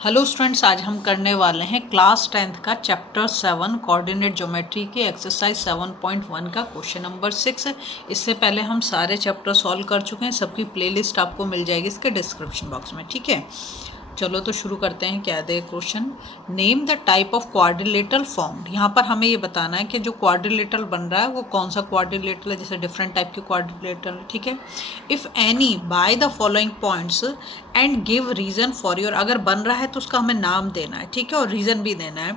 Hello students, आज हम करने वाले हैं क्लास 10th का चैप्टर 7 कोऑर्डिनेट ज्योमेट्री के एक्सरसाइज 7.1 का क्वेश्चन नंबर 6। इससे पहले हम सारे चैप्टर सॉल्व कर चुके हैं। सबकी प्लेलिस्ट आपको मिल जाएगी इसके डिस्क्रिप्शन बॉक्स में, ठीक है। चलो तो शुरू करते हैं। क्या the question, name the type of quadrilateral formed. यहाँ पर हमें ये बताना है कि जो क्वाड्रिलेटरल बन रहा है वो कौन सा क्वाड्रिलेटरल है, जैसे डिफरेंट टाइप के क्वाड्रिलेटरल, ठीक है। If any by the following points and give reason for your, अगर बन रहा है तो उसका हमें नाम देना है, ठीक है, और रीज़न भी देना है।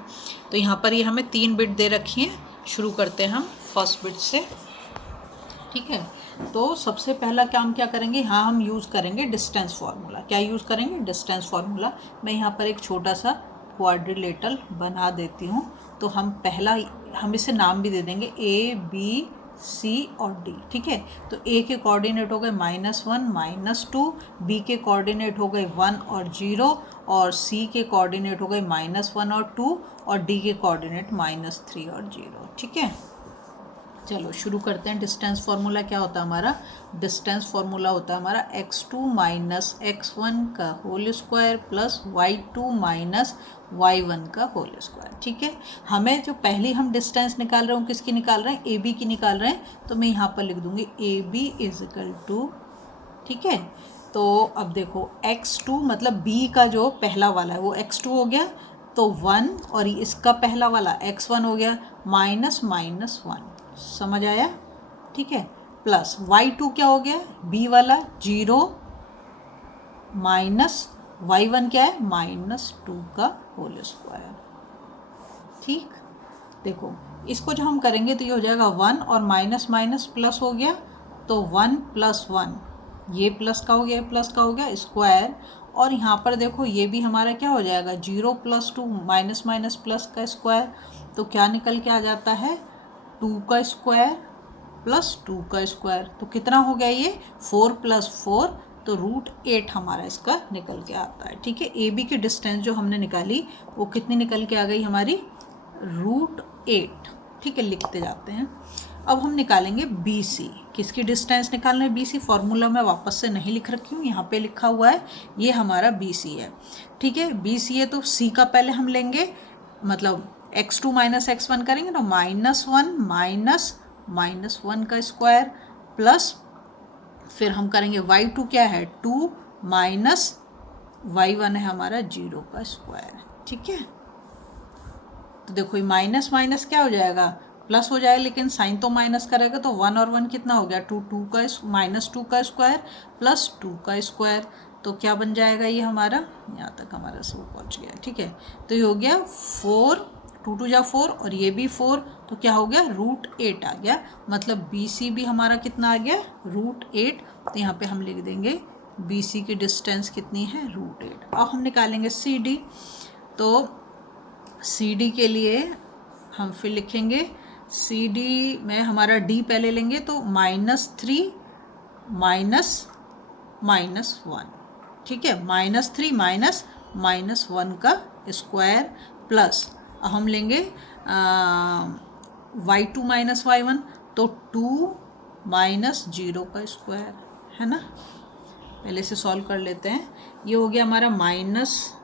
तो यहाँ पर ये हमें 3 बिट दे रखी हैं। शुरू करते हैं हम फर्स्ट बिट से, ठीक है। तो सबसे पहला काम क्या करेंगे, यहाँ हम यूज़ करेंगे डिस्टेंस फार्मूला। क्या यूज़ करेंगे? Distance formula. मैं यहाँ पर एक छोटा सा क्वाड्रिलेटरल बना देती हूँ। तो हम इसे नाम भी दे देंगे A B C और D, ठीक है। तो A के कोऑर्डिनेट हो गए -1 -2, B के कोऑर्डिनेट हो गए 1 और 0, और C के कोऑर्डिनेट हो गए -1 और 2, और D के कोऑर्डिनेट -3 और 0, ठीक है। चलो शुरू करते हैं। डिस्टेंस फार्मूला क्या होता है हमारा? डिस्टेंस फार्मूला होता है हमारा x2 - x1 का whole square plus y2 - y1 का होल स्क्वायर, ठीक है। हमें जो पहली हम डिस्टेंस निकाल रहे हैं किसकी निकाल रहे हैं? ए बी की निकाल रहे हैं। तो मैं यहाँ पर लिख दूँगी A B is equal to, ठीक है। तो अब देखो x2 मतलब b का जो पहला वाला है वो x2 हो गया, तो 1, और इसका पहला वाला x1 हो गया, -1, समझ आया, ठीक है। प्लस y2 क्या हो गया? b वाला 0 माइनस y1 क्या है? -2 का होल स्क्वायर, ठीक। देखो इसको जो हम करेंगे तो ये हो जाएगा 1 और माइनस माइनस प्लस हो गया, तो 1 + 1, ये प्लस का हो गया, प्लस का हो गया स्क्वायर। और यहाँ पर देखो ये भी हमारा क्या हो जाएगा? 0 + 2 माइनस माइनस प्लस का स्क्वायर। तो क्या निकल के आ जाता है? 2 का स्क्वायर प्लस 2 का स्क्वायर। तो कितना हो गया ये? 4 + 4, तो √8 हमारा इसका निकल के आता है, ठीक है। ए बी की डिस्टेंस जो हमने निकाली वो कितनी निकल के आ गई हमारी? √8, ठीक है। लिखते जाते हैं। अब हम निकालेंगे बी सी। किसकी डिस्टेंस निकालना है? B C. फॉर्मूला मैं वापस से नहीं लिख रखी हूँ, यहाँ पे लिखा हुआ है, ये हमारा बी सी है, ठीक है। बी सी है तो सी का पहले हम लेंगे, मतलब x2 - x1 करेंगे तो -1 - -1 का स्क्वायर प्लस, फिर हम करेंगे y2 क्या है? 2 माइनस y1 है हमारा 0 का स्क्वायर, ठीक है। तो देखो ये माइनस माइनस क्या हो जाएगा? प्लस हो जाएगा, लेकिन साइन तो माइनस करेगा, तो 1 और 1 कितना हो गया? 2 2 का -2 का स्क्वायर प्लस 2 का स्क्वायर। तो क्या बन जाएगा ये हमारा? यहाँ तक हमारा सब पहुँच गया, ठीक है। तो ये हो गया 4, 2 2 जा 4, और ये भी 4, तो क्या हो गया? √8 आ गया। मतलब बी सी भी हमारा कितना आ गया? √8। तो यहाँ पे हम लिख देंगे बी सी की डिस्टेंस कितनी है? √8। अब हम निकालेंगे सी डी। तो सी डी के लिए हम फिर लिखेंगे, सी डी में हमारा डी पहले लेंगे, तो -3 -1, ठीक है। -3 -1 का स्क्वायर प्लस, अब हम लेंगे y2 - y1, तो 2 -0 का स्क्वायर, है ना। पहले से सॉल्व कर लेते हैं। ये हो गया हमारा माइनस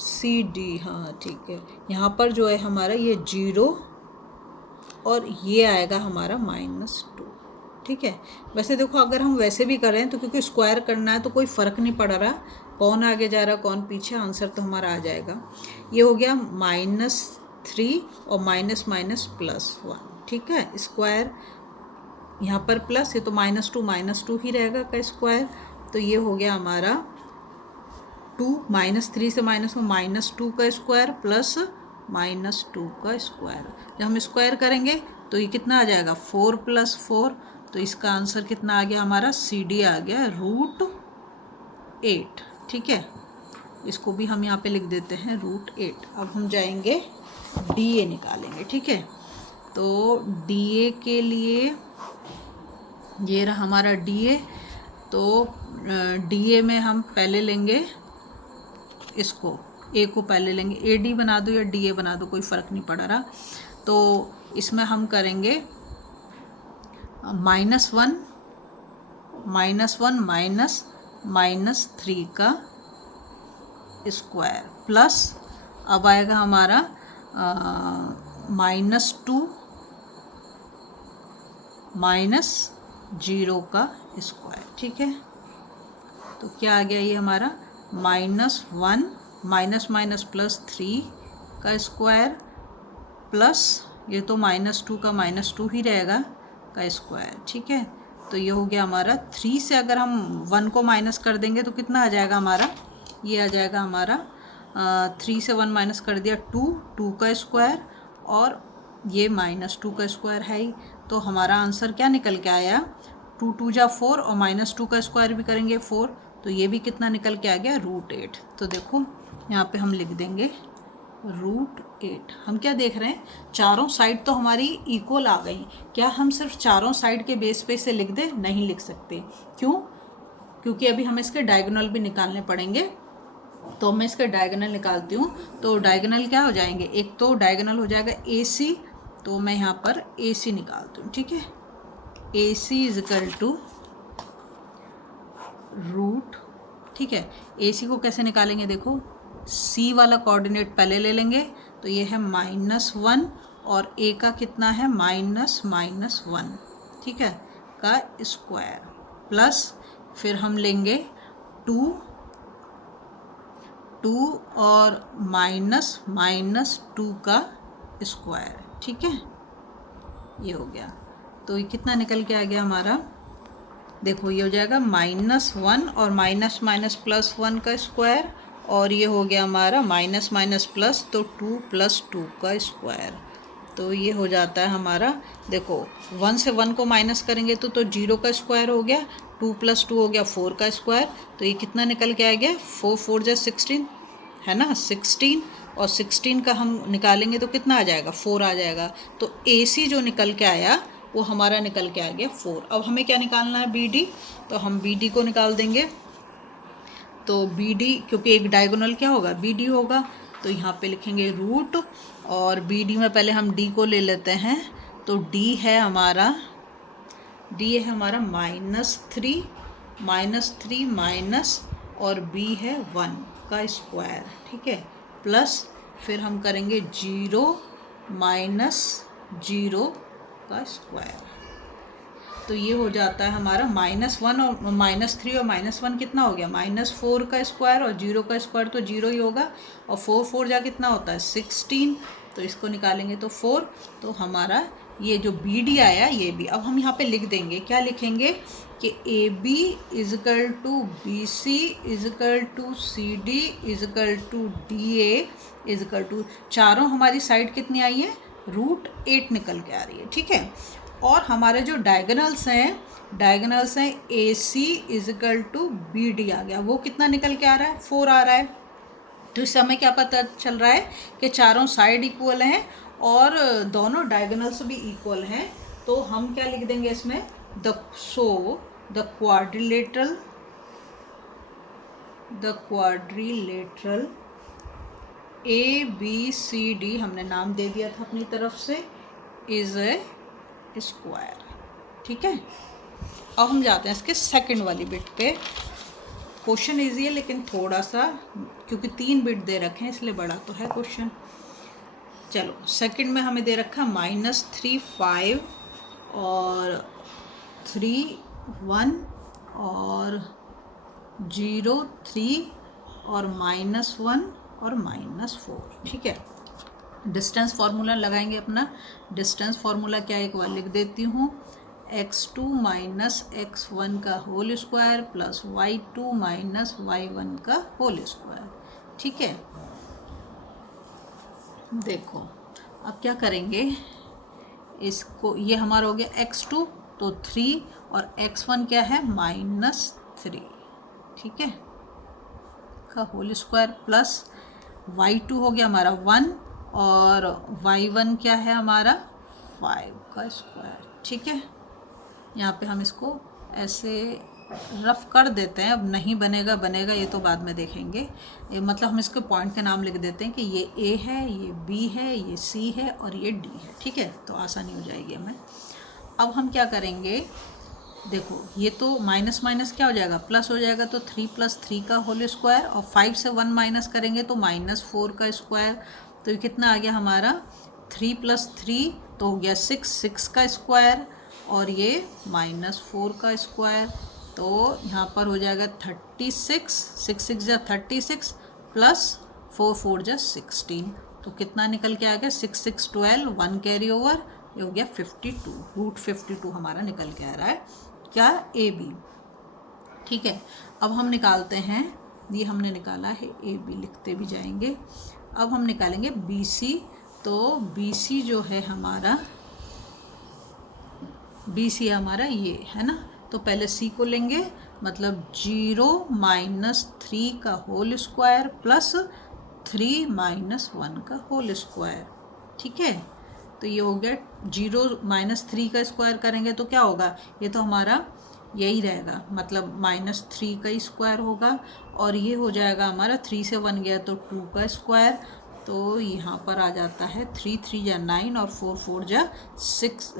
सी डी, हाँ ठीक है। यहाँ पर जो है हमारा ये 0 और ये आएगा हमारा -2, ठीक है। वैसे देखो अगर हम वैसे भी कर रहे हैं तो क्योंकि स्क्वायर करना है तो कोई फ़र्क नहीं पड़ रहा कौन आगे जा रहा कौन पीछे, आंसर तो हमारा आ जाएगा। ये हो गया -3 और माइनस माइनस +1, ठीक है। स्क्वायर यहाँ पर प्लस, ये तो -2 ही रहेगा का स्क्वायर। तो ये हो गया हमारा 2 -3 से -2 का स्क्वायर प्लस -2 का स्क्वायर। जब हम स्क्वायर करेंगे तो ये कितना आ जाएगा? 4 + 4। तो इसका आंसर कितना आ गया हमारा? सी डी आ गया √8, ठीक है। इसको भी हम यहाँ पे लिख देते हैं √8। अब हम जाएंगे डी ए निकालेंगे, ठीक है। तो डी ए के लिए ये रहा हमारा डी ए। तो डी ए में हम पहले लेंगे इसको, ए को पहले लेंगे, ए डी बना दो या डी ए बना दो, कोई फ़र्क नहीं पड़ रहा। तो इसमें हम करेंगे -1 -1 माइनस -3 का स्क्वायर प्लस अब आएगा हमारा -2 माइनस 0 का स्क्वायर। ठीक है, तो क्या आ गया ये हमारा -1 माइनस माइनस +3 का स्क्वायर प्लस ये तो -2 का -2 ही रहेगा का स्क्वायर। ठीक है, तो ये हो गया हमारा 3 से अगर हम 1 को माइनस कर देंगे तो कितना आ जाएगा हमारा, ये आ जाएगा हमारा 3 से 1 माइनस कर दिया 2 का स्क्वायर और ये -2 का स्क्वायर है ही, तो हमारा आंसर क्या निकल के आया 2 2 जा 4 और -2 का स्क्वायर भी करेंगे 4, तो ये भी कितना निकल के आ गया √8। तो देखो यहाँ पे हम लिख देंगे √8। हम क्या देख रहे हैं, चारों साइड तो हमारी इक्वल आ गई, क्या हम सिर्फ चारों साइड के बेस पे से लिख दे, नहीं लिख सकते। क्यों? क्योंकि अभी हमें इसके डायगोनल भी निकालने पड़ेंगे। तो मैं इसके डायगोनल निकालती हूँ, तो डायगोनल क्या हो जाएंगे, एक तो डायगोनल हो जाएगा AC, तो मैं यहाँ पर AC निकालती हूँ। ठीक है, AC = रूट। ठीक है, AC को कैसे निकालेंगे, देखो C वाला कोऑर्डिनेट पहले ले लेंगे, तो ये है -1 और A का कितना है -1। ठीक है, का स्क्वायर प्लस फिर हम लेंगे 2 और -2 का स्क्वायर। ठीक है, ये हो गया, तो ये कितना निकल के आ गया हमारा, देखो ये हो जाएगा -1 और -+1 का स्क्वायर और ये हो गया हमारा -+ तो 2 + 2 का स्क्वायर। तो ये हो जाता है हमारा, देखो 1 से 1 को माइनस करेंगे तो 0 का स्क्वायर हो गया, 2 + 2 हो गया 4 का स्क्वायर, तो ये कितना निकल के आ गया 4 4 जा 16 है ना, 16 और 16 का हम निकालेंगे तो कितना आ जाएगा 4 आ जाएगा। तो AC जो निकल के आया वो हमारा निकल के आ गया 4। अब हमें क्या निकालना है BD, तो हम BD को निकाल देंगे। तो BD क्योंकि एक डायगोनल क्या होगा BD होगा, तो यहाँ पे लिखेंगे रूट और BD में पहले हम D को ले लेते हैं, तो D है हमारा -3 माइनस और B है 1 का स्क्वायर। ठीक है, प्लस फिर हम करेंगे 0 - 0 का स्क्वायर, तो ये हो जाता है हमारा -1 और -3 और -1 कितना हो गया -4 का स्क्वायर और 0 का स्क्वायर तो 0 ही होगा और 4 4 जा कितना होता है 16, तो इसको निकालेंगे तो 4, तो हमारा ये जो BD आया ये भी। अब हम यहाँ पे लिख देंगे, क्या लिखेंगे कि AB = BC = CD = DA चारों हमारी साइड कितनी आई है √8 निकल के आ रही है। ठीक है, और हमारे जो डायगोनल्स हैं AC = BD आ गया, वो कितना निकल के आ रहा है 4 आ रहा है। तो इस समय क्या पता चल रहा है कि चारों साइड इक्वल हैं और दोनों डायगोनल्स भी इक्वल हैं, तो हम क्या लिख देंगे इसमें द क्वाड्रिलेटरल ABCD हमने नाम दे दिया था अपनी तरफ से इज ए स्क्वायर। ठीक है, अब हम जाते हैं इसके सेकंड वाली बिट पे। क्वेश्चन इजी है लेकिन थोड़ा सा, क्योंकि 3 बिट दे रखे हैं इसलिए बड़ा तो है क्वेश्चन। चलो सेकंड में हमें दे रखा -3 5 और 3 1 और 0 3 और -1 और -4। ठीक है, डिस्टेंस फार्मूला लगाएंगे अपना। डिस्टेंस फार्मूला क्या एक बार लिख देती हूँ, x2 - x1 का whole square plus y2 - y1 का होल स्क्वायर। ठीक है, देखो अब क्या करेंगे इसको, ये हमारा हो गया x2 तो 3 और x1 क्या है -3। ठीक है, का होल स्क्वायर प्लस y2 हो गया हमारा 1 और y1 क्या है हमारा 5 का स्क्वायर। ठीक है, यहाँ पे हम इसको ऐसे रफ कर देते हैं, अब नहीं बनेगा ये तो बाद में देखेंगे। मतलब हम इसके पॉइंट के नाम लिख देते हैं कि ये A है, ये B है, ये C है और ये D है। ठीक है, तो आसानी हो जाएगी हमें। अब हम क्या करेंगे, देखो ये तो माइनस माइनस क्या हो जाएगा, प्लस हो जाएगा, तो 3 + 3 का होल स्क्वायर, और 5 से 1 माइनस करेंगे तो -4 का स्क्वायर। तो ये कितना आ गया हमारा, 3 + 3 तो हो गया 6, 6 का स्क्वायर, और ये -4 का स्क्वायर। तो यहाँ पर हो जाएगा 36, 6 6 जा 36 प्लस 4 4 जा 16। तो कितना निकल के आ गया, 6 6 12, 1 कैरी ओवर, ये हो गया 52, √52 हमारा निकल के आ रहा है क्या, ए बी। ठीक है, अब हम निकालते हैं, ये हमने निकाला है ए बी, लिखते भी जाएंगे। अब हम निकालेंगे बी सी। तो बी सी जो है हमारा, बी सी हमारा ये है ना, तो पहले सी को लेंगे, मतलब 0 - 3 का होल स्क्वायर प्लस 3 - 1 का होल स्क्वायर। ठीक है, तो ये हो गया 0 - 3 का स्क्वायर करेंगे तो क्या होगा, ये तो हमारा यही रहेगा, मतलब -3 का स्क्वायर होगा, और ये हो जाएगा हमारा 3 से 1 गया तो 2 का स्क्वायर। तो यहाँ पर आ जाता है 3 3 जा 9 और 4 4 जा 6,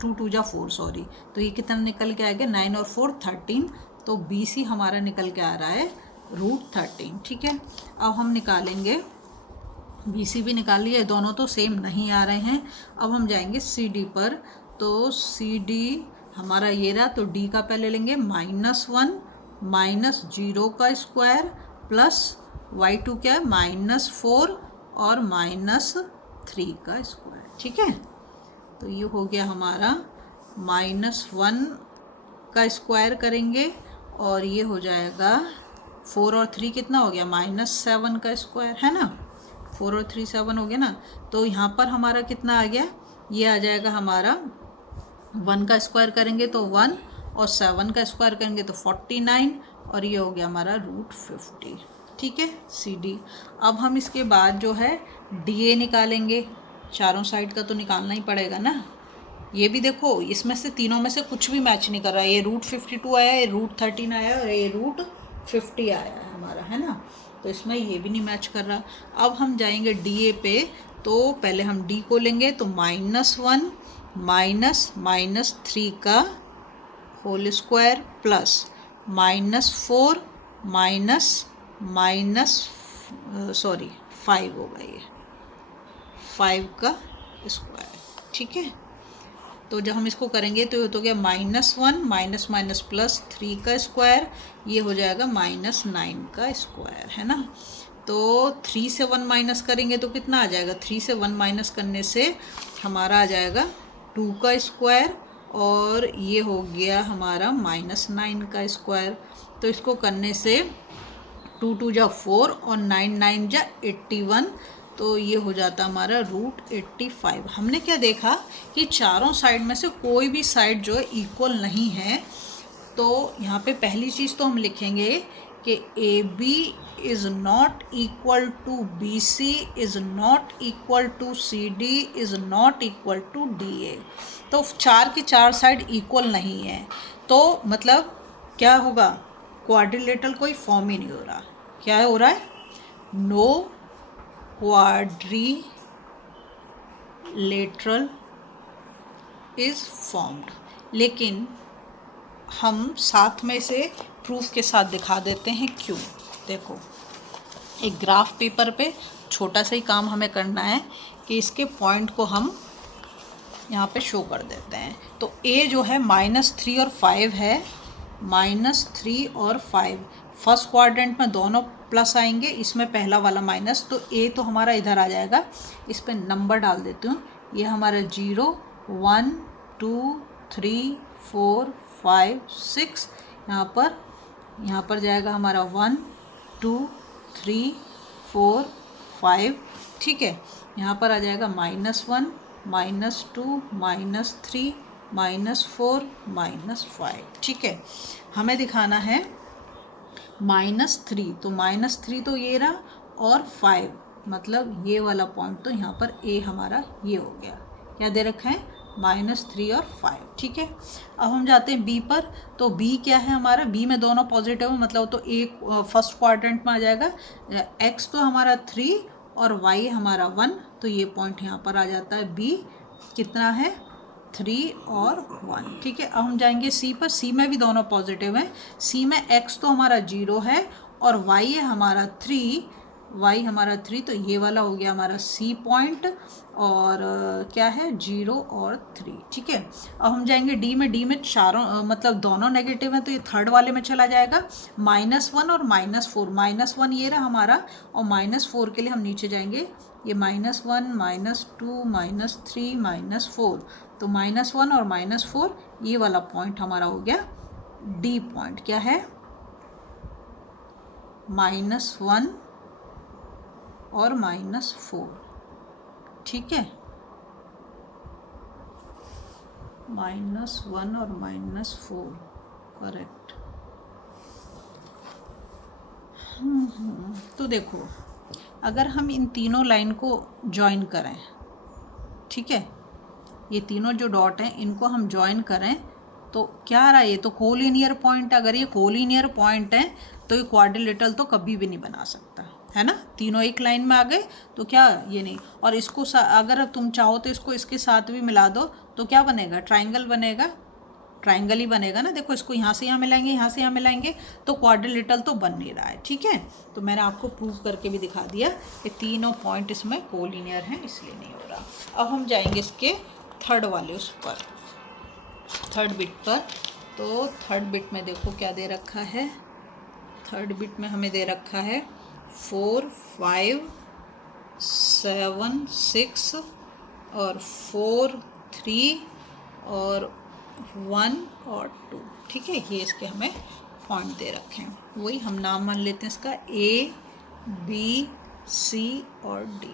2 2 जा 4 सॉरी। तो ये कितना निकल के आएगा, 9 और 4 13। तो बी सी हमारा निकल के आ रहा है √13। ठीक है, अब हम निकालेंगे, बी सी भी निकाल लिया, दोनों तो सेम नहीं आ रहे हैं। अब हम जाएंगे सी डी पर। तो सी डी हमारा ये रहा, तो डी का पहले लेंगे -1 -0 का स्क्वायर प्लस y2 क्या है, -4 और -3 का स्क्वायर। ठीक है, तो ये हो गया हमारा -1 का स्क्वायर करेंगे, और ये हो जाएगा 4 और 3 कितना हो गया, -7 का स्क्वायर, है ना, 4 और 3 7 हो गया ना। तो यहाँ पर हमारा कितना आ गया, ये आ जाएगा हमारा 1 का स्क्वायर करेंगे तो 1, और 7 का स्क्वायर करेंगे तो 49, और ये हो गया हमारा √50। ठीक है, सी डी। अब हम इसके बाद जो है डी ए निकालेंगे, चारों साइड का तो निकालना ही पड़ेगा ना। ये भी देखो, इसमें से तीनों में से कुछ भी मैच नहीं कर रहा है, ये √52 आया, ये √13 आया, और ये √50 आया है हमारा, है ना। तो इसमें ये भी नहीं मैच कर रहा। अब हम जाएंगे डी ए पे, तो पहले हम डी को लेंगे, तो -1 -3 का होल स्क्वायर प्लस -4 5 होगा, ये 5 का स्क्वायर। ठीक है, तो जब हम इसको करेंगे तो ये तो गया -1 प्लस 3 का स्क्वायर, ये हो जाएगा -9 का स्क्वायर, है ना। तो 3 से 1 माइनस करेंगे तो कितना आ जाएगा, 3 से 1 माइनस करने से हमारा आ जाएगा 2 का स्क्वायर, और ये हो गया हमारा -9 का स्क्वायर। तो इसको करने से 2 2 जा 4 और 9 9 जा 81, तो ये हो जाता हमारा √85। हमने क्या देखा कि चारों साइड में से कोई भी साइड जो है इक्वल नहीं है। तो यहाँ पे पहली चीज़ तो हम लिखेंगे कि A B is not equal to B C is not equal to C D is not equal to D A. तो चार की चार साइड इक्वल नहीं है, तो मतलब क्या होगा, क्वाड्रिलेटरल कोई फॉर्म ही नहीं हो रहा। क्या हो रहा है, नो क्वाड्रिलेटरल इज़ फॉर्म्ड। लेकिन हम साथ में से प्रूफ के साथ दिखा देते हैं क्यों। देखो, एक ग्राफ पेपर पे छोटा सा ही काम हमें करना है कि इसके पॉइंट को हम यहाँ पे शो कर देते हैं। तो ए जो है -3 और 5 है, -3 और 5 फर्स्ट क्वाड्रेंट में दोनों प्लस आएंगे, इसमें पहला वाला माइनस, तो ए तो हमारा इधर आ जाएगा। इस पर नंबर डाल देती हूँ, ये हमारा 0 1 2 3 4 5 6, यहाँ पर जाएगा हमारा 1 2 3 4 5। ठीक है, यहाँ पर आ जाएगा -1 -2 -3 -4 -5। ठीक है, हमें दिखाना है -3, तो -3 तो ये रहा, और 5 मतलब ये वाला पॉइंट, तो यहाँ पर ए हमारा ये हो गया, क्या दे रखा है, -3 और 5। ठीक है, अब हम जाते हैं बी पर। तो बी क्या है हमारा, बी में दोनों पॉजिटिव है, मतलब तो एक फर्स्ट क्वाड्रेंट में आ जाएगा। एक्स तो हमारा 3 और वाई हमारा 1, तो ये पॉइंट यहाँ पर आ जाता है बी, कितना है 3 और 1। ठीक है, अब हम जाएंगे सी पर। सी में भी दोनों पॉजिटिव हैं। सी में x तो हमारा 0 है और y है हमारा 3, तो ये वाला हो गया हमारा सी पॉइंट। और क्या है 0 और 3। ठीक है, अब हम जाएंगे डी में। डी में चारों मतलब दोनों नेगेटिव हैं, तो ये थर्ड वाले में चला जाएगा। -1 और -4। -1 ये रहा हमारा, और -4 के लिए हम नीचे जाएंगे। ये -1 -2 -3 -4, तो -1 और -4 ये वाला पॉइंट हमारा हो गया डी पॉइंट। क्या है -1 और -4। ठीक है, -1 और -4 करेक्ट। तो देखो, अगर हम इन तीनों लाइन को ज्वाइन करें, ठीक है, ये तीनों जो डॉट हैं इनको हम ज्वाइन करें तो क्या आ रहा है, ये तो कोलिनियर पॉइंट। अगर ये कोलिनियर पॉइंट है तो ये क्वाड्रिलेटरल तो कभी भी नहीं बना सकता, है ना। तीनों एक लाइन में आ गए तो क्या ये नहीं, और इसको अगर तुम चाहो तो इसको इसके साथ भी मिला दो तो क्या बनेगा, ट्राइंगल बनेगा। ट्राइंगल ही बनेगा ना। देखो, इसको यहाँ से यहाँ मिलाएंगे, यहाँ से यहाँ मिलाएंगे, तो क्वाड्रिलेटरल तो बन नहीं रहा है। ठीक है, तो मैंने आपको प्रूव करके भी दिखा दिया कि तीनों पॉइंट इसमें कोलिनियर हैं, इसलिए नहीं हो रहा। अब हम जाएंगे इसके थर्ड वाले उस पर, थर्ड बिट पर। तो थर्ड बिट में देखो क्या दे रखा है। थर्ड बिट में हमें दे रखा है 4 5 7 6 और 4 3 और 1 और 2। ठीक है, ये इसके हमें पॉइंट दे रखे हैं। वही हम नाम मान लेते हैं इसका A B C और D।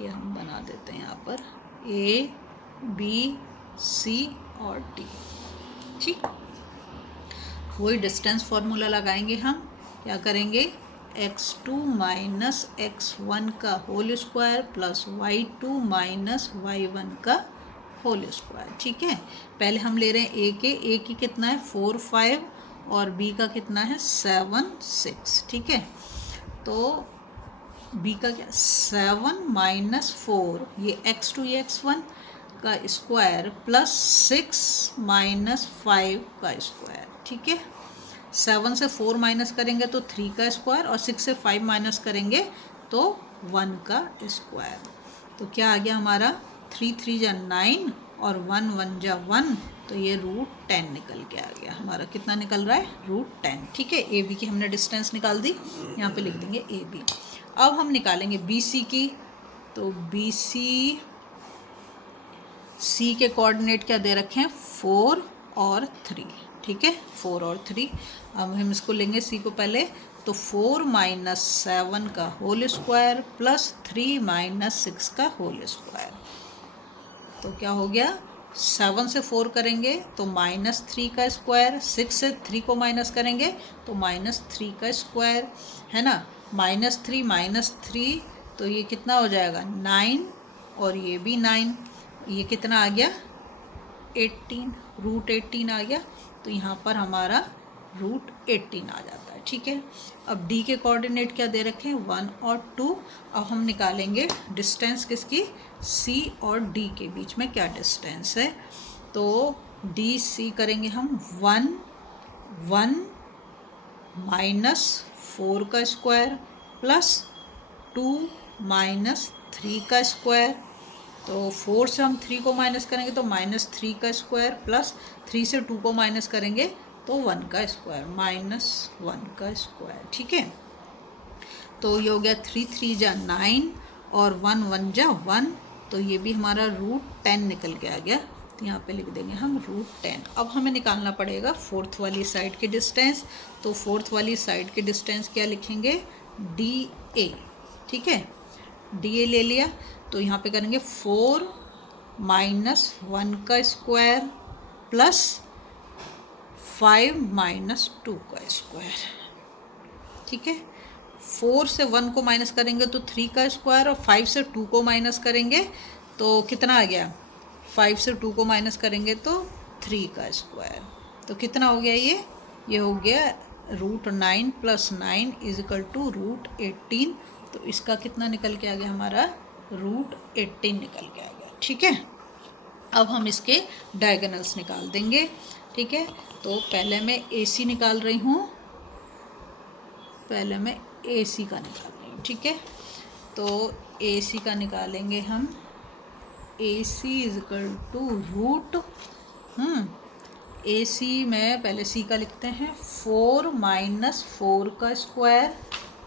ये हम बना देते हैं यहाँ पर A B C और D। ठीक, वही डिस्टेंस फॉर्मूला लगाएंगे हम। क्या करेंगे, x2 माइनस x1 का whole square plus y2 minus y1 का होल स्क्वायर। ठीक है, पहले हम ले रहे हैं ए की कितना है 4 5 और b का कितना है 7 6। ठीक है, तो b का क्या 7 माइनस 4, ये x2 ये x1 का स्क्वायर प्लस 6 माइनस 5 का स्क्वायर। ठीक है, 7 से 4 माइनस करेंगे तो 3 का स्क्वायर, और 6 से 5 माइनस करेंगे तो 1 का स्क्वायर। तो क्या आ गया हमारा 3 3 जा 9 और 1 1 जा 1, तो ये √10 निकल के आ गया हमारा। कितना निकल रहा है √10। ठीक है, ए बी की हमने डिस्टेंस निकाल दी, यहाँ पे लिख देंगे ए बी। अब हम निकालेंगे बी सी की। तो बी सी के कोऑर्डिनेट क्या दे रखे हैं 4 और 3। ठीक है, 4 और 3। अब हम इसको लेंगे सी को पहले, तो 4 माइनस 7 का होल स्क्वायर प्लस 3 माइनस 6 का होल स्क्वायर। तो क्या हो गया, 7 से 4 करेंगे तो -3 का स्क्वायर, 6 से 3 को माइनस करेंगे तो -3 का स्क्वायर, है ना। -3 तो ये कितना हो जाएगा 9, और ये भी 9, ये कितना आ गया 18, √18 आ गया। तो यहाँ पर हमारा √18 आ जाता है। ठीक है, अब डी के कोऑर्डिनेट क्या दे रखे हैं 1 और 2। अब हम निकालेंगे डिस्टेंस किसकी, सी और डी के बीच में क्या डिस्टेंस है। तो डी सी करेंगे हम 1 1 माइनस 4 का स्क्वायर प्लस 2 माइनस 3 का स्क्वायर। तो 4 से हम 3 को माइनस करेंगे तो -3 का स्क्वायर प्लस 3 से 2 को माइनस करेंगे तो 1 का स्क्वायर, -1 का स्क्वायर। ठीक है, तो ये हो गया 3 3 जा 9 और 1 1 जा 1, तो ये भी हमारा √10 निकल के आ गया। तो यहाँ पे लिख देंगे हम √10। अब हमें निकालना पड़ेगा फोर्थ वाली साइड के डिस्टेंस। तो फोर्थ वाली साइड के डिस्टेंस क्या लिखेंगे DA। ठीक है, DA ले लिया, तो यहाँ पे करेंगे 4 माइनस 1 का स्क्वायर प्लस 5 माइनस 2 का स्क्वायर। ठीक है, 4 से 1 को माइनस करेंगे तो 3 का स्क्वायर, और 5 से 2 को माइनस करेंगे तो कितना आ गया, 5 से 2 को माइनस करेंगे तो 3 का स्क्वायर। तो कितना हो गया ये हो गया √9 + 9 = √18। तो इसका कितना निकल के आ गया हमारा √18 निकल के आ गया। ठीक है, अब हम इसके डायगोनल्स निकाल देंगे, ठीक है। तो पहले मैं AC निकाल रही हूँ, पहले मैं AC का निकाल रही हूँ, ठीक है। तो AC का निकालेंगे हम, AC is equal to root, AC में पहले C का लिखते हैं 4 माइनस 4 का स्क्वायर,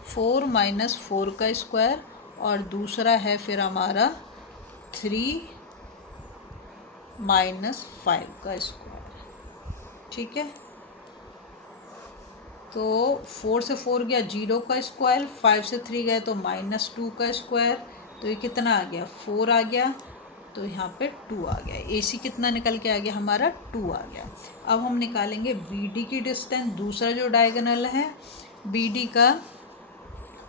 4 माइनस 4 का स्क्वायर, और दूसरा है फिर हमारा 3 माइनस 5 का स्क्वायर, ठीक है। तो 4 से 4 गया 0 का स्क्वायर, 5 से 3 गए तो -2 का स्क्वायर, तो ये कितना आ गया 4 आ गया, तो यहाँ पे 2 आ गया। AC कितना निकल के आ गया हमारा 2 आ गया। अब हम निकालेंगे BD की डिस्टेंस, दूसरा जो डायगोनल है BD का।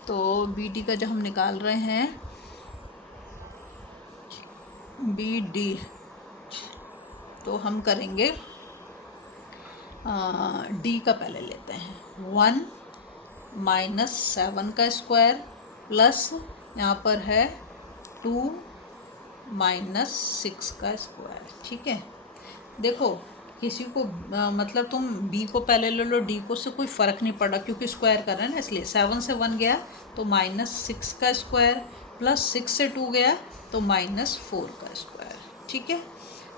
तो BD का जब हम निकाल रहे हैं BD, तो हम करेंगे D का पहले लेते हैं 1 माइनस 7 का स्क्वायर प्लस यहाँ पर है 2 माइनस 6 का स्क्वायर, ठीक है। देखो किसी को मतलब तुम B को पहले ले लो, D को, से कोई फ़र्क नहीं पड़ा क्योंकि स्क्वायर कर रहे हैं ना, इसलिए 7 से 1 गया तो -6 का स्क्वायर, प्लस 6 से 2 गया तो -4 का स्क्वायर, ठीक है।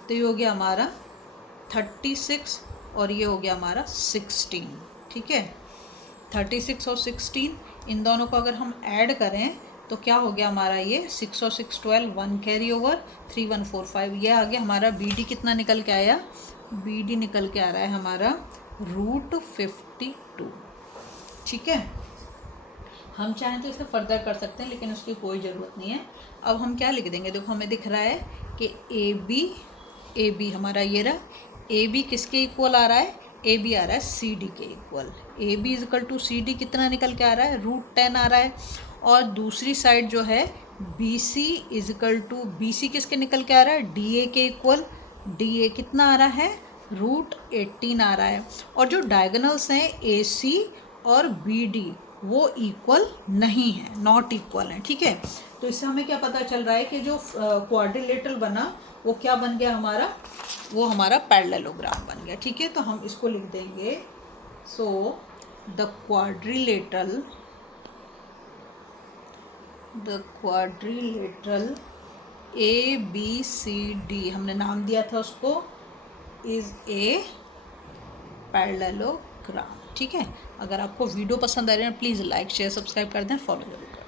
तो ये हो गया हमारा 36 और ये हो गया हमारा 16, ठीक है। 36 और 16 इन दोनों को अगर हम ऐड करें तो क्या हो गया हमारा, ये 6 और 6 12, 1 कैरी ओवर, 3 1 4 5, ये आ गया हमारा। BD कितना निकल के आया, BD निकल के आ रहा है हमारा √52, ठीक है। हम चाहें तो इसे फर्दर कर सकते हैं लेकिन उसकी कोई ज़रूरत नहीं है। अब हम क्या लिख देंगे, देखो हमें दिख रहा है कि AB हमारा ये रहा, AB किसके इक्वल आ रहा है, AB आ रहा है CD के equal. AB is equal to CD कितना निकल के आ रहा है, √10 आ रहा है। और दूसरी साइड जो है BC is equal to, BC किसके निकल के आ रहा है, DA के इक्वल। DA कितना आ रहा है, √18 आ रहा है। और जो डायगोनल्स हैं AC और BD वो इक्वल नहीं है, नॉट इक्वल हैं, ठीक है। तो इससे हमें क्या पता चल रहा है कि जो क्वाड्रिलेटरल बना वो क्या बन गया हमारा, वो हमारा पैरेललोग्राम बन गया, ठीक है। तो हम इसको लिख देंगे, सो द क्वाड्रिलेटरल ABCD, हमने नाम दिया था उसको, इज ए पैरेललोग्राम, ठीक है। अगर आपको वीडियो पसंद आ रही है प्लीज़ लाइक शेयर सब्सक्राइब कर दें, फॉलो जरूर करें।